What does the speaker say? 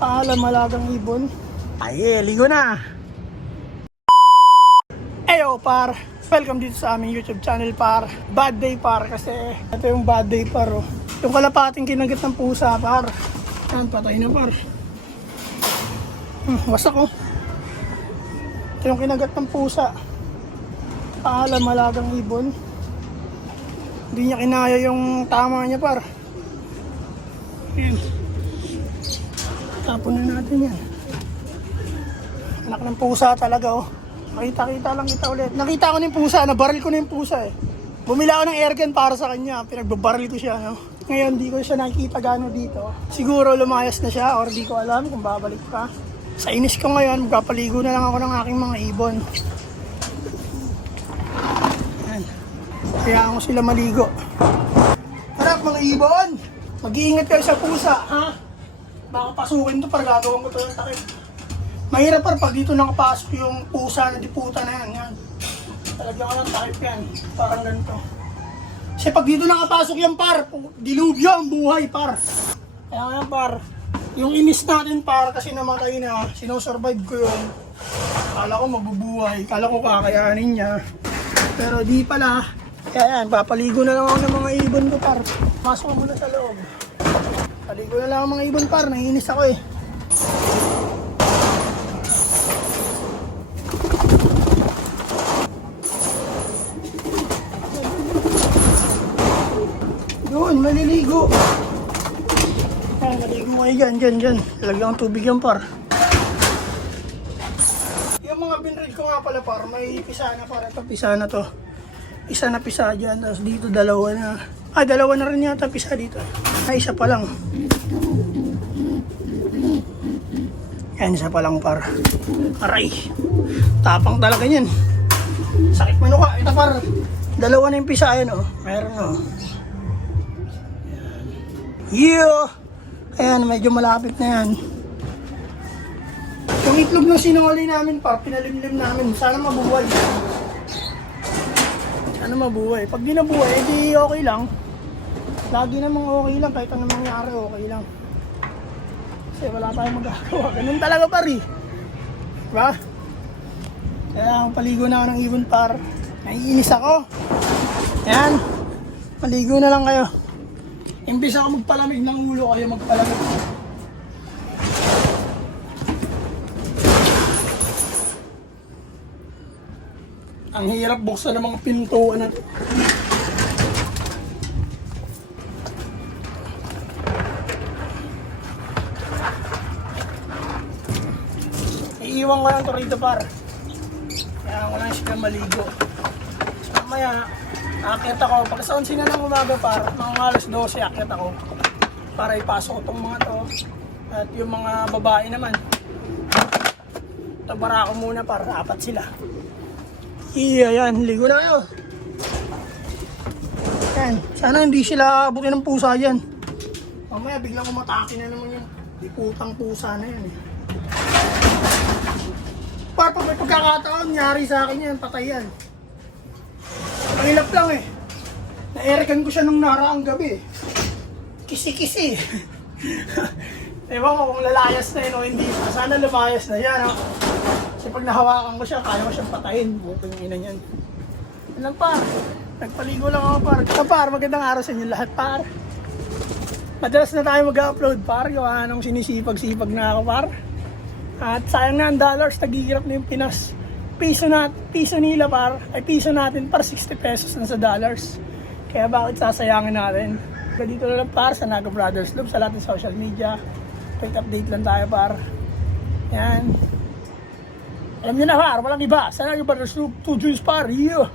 Malagang ibon. Ay, ligo na. Eyo par, welcome dito sa aming YouTube channel par. Bad day par, kasi ito yung bad day par oh. Yung kalapating kinagat ng pusa par. Yan, patay na par. Wasak oh. Ito yung kinagat ng pusa. Malagang ibon. Hindi niya kinaya yung tama niya par. Yan. Tapon na natin yan. Anak ng pusa talaga oh. Makita-kita lang kita ulit. Nakita ko na yung pusa, nabaril ko na yung pusa eh. Bumila ako ng airgun para sa kanya, pinagbabaril ko siya no. Ngayon di ko siya nakikita gano'n dito. Siguro lumayas na siya or di ko alam kung babalik pa. Sa inis ko ngayon, magpapaligo na lang ako ng aking mga ibon. Ayan. Kaya ako sila maligo. Harap mga ibon! Mag-iingat kayo sa pusa, ha? Baka pasukin to para gagawin ko to ng takip. Mahirap pag dito nakapasok yung pusa na diputa na yan. Yan. Talagyan ko ng takip yan. Parang ganito. Kasi pag dito nakapasok yan par, dilubyo ang buhay par. Kaya nga par, yung inis natin par kasi namatay na, sinosurvive ko yun. Kala ko mabubuhay, kala ko kakayanin niya. Pero di pala. Kaya yan, papaligo na lang ako ng mga ibon ko par. Pasok ko muna sa loob. Paligo na lang ang mga ibon par, nanginis ako eh. Doon, maliligo. Ayan, maligo kayo dyan. Lagyan ang tubig yan par. Yung mga binrid ko nga pala par, may pisa na par. Ito pisa na to. Isa na pisa dyan, tapos dito dalawa na. Dalawa na rin yata pisa dito. Isa pa lang. Yan, isa pa lang par. Aray. Tapang talaga yan. Sakit manuka. Ito par. Dalawa na yung pisa yan oh. Meron oh. Yeah! Ayan, medyo malapit na yan. Yung itlog ng sinungaling namin par, pinalimlim namin. Sana mabuhay. Sana mabuhay. Pag di nabuhay, edi okay lang. Lagi namang okay lang, kahit anong mangyari, okay lang. Kasi wala tayong magagawa. Ganun talaga pari. Diba? Kaya paligo na ako ng ibon par. Naiinis ako. Ayan. Paligo na lang kayo. Imbis ako magpalamig ng ulo, kayo magpalamig. Ang hirap buksan ng mga pintuan na ito. Iiwan ko lang ito rito par. Kaya ko lang siya maligo. So, mamaya, akit ako. Pag sa 11 na ng umaga par, mga alas 12 akit ako. Para ipasok ko itong mga to. At yung mga babae naman. Tabara ko muna par, apat sila. Yan, ligo na kayo. Yan, sana hindi sila abutin ng pusa dyan. Mamaya biglang kumatake na naman yung diputang pusa na yan eh. Par, pag may pagkakataon, nyari sa akin yan, patay yan. Ang hilap lang eh. Na-airgun ko siya nung naraang gabi eh. Kisi-kisi. Ewan ko kung lalayas na yun o hindi. Sana lumayas na yan. Oh. Kasi pag nahawakan ko siya, kaya ko siyang patayin. Buto yung ina niyan. Yan lang par. Nagpaligo lang ako par. So par, magandang araw sa inyo lahat par. Madalas na tayo mag-upload par. Yung anong sinisipag-sipag na ako par. At sayang na ang dollars, nagigirap na yung Pinas. Piso nila par, ay piso natin par 60 pesos na sa dollars. Kaya bakit sasayangin natin? Dito na lang par sa Naga Brothers Loop, sa lahat ng social media. Quick update lang tayo par. Yan. Alam nyo na par, walang iba. Sa Naga Brothers Loop, 2 Juice par. Yeah.